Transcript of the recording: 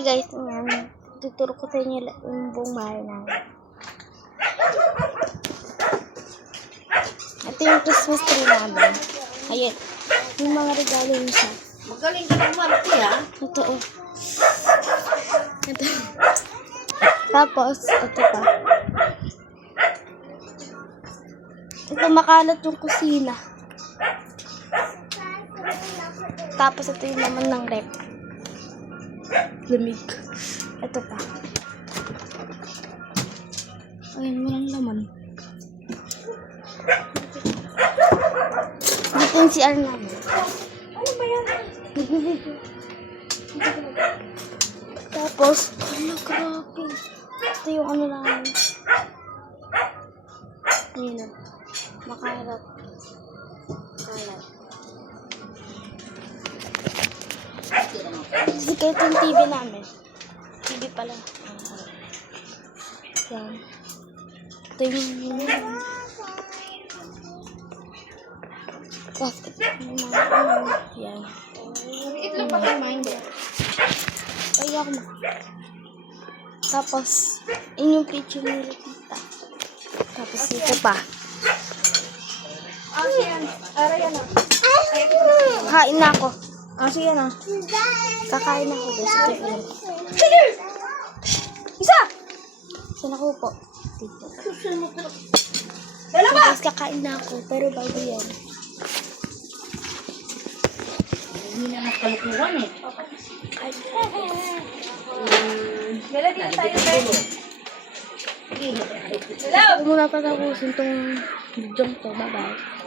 Hey guys, tuturo ko sa inyo yung buong bahay namin. Ito yung Christmas tree namin. Ayan, yung mga regalo yun siya. Magaling ka ng Marte, ha? Ito, oh. Ito. Tapos, ito pa. Ito, makalat yung kusina. Tapos, ito yung laman ng rep. Lamig. Ito pa. Ayun, walang laman. Dito yung CR namin. Ano ba yan? Tapos, ano, grabe. Ito yung ano namin. Ayun na. Makalat. Kalat. Kasi kahit yung TV namin. TV pala. Yan. Ito yung tapos, ito yung mga yan. Itlog pa kayo, hindi. Ay, ako na. Tapos, yun yung picture nila tita. Tapos, ito pa. Ah, siyan. Ara yan, ah. Kain na ako. Ah, siyan, ah. Kakain na ako doon sa TV. Isa! Saan ako po? Dito. Dalawa! Tapos, kakain na ako. Pero bago yan. Hindi na nakalukuhan, eh. Dala dito tayo, Pedro. Hello! Muna pa tapusin itong video to. Bye-bye.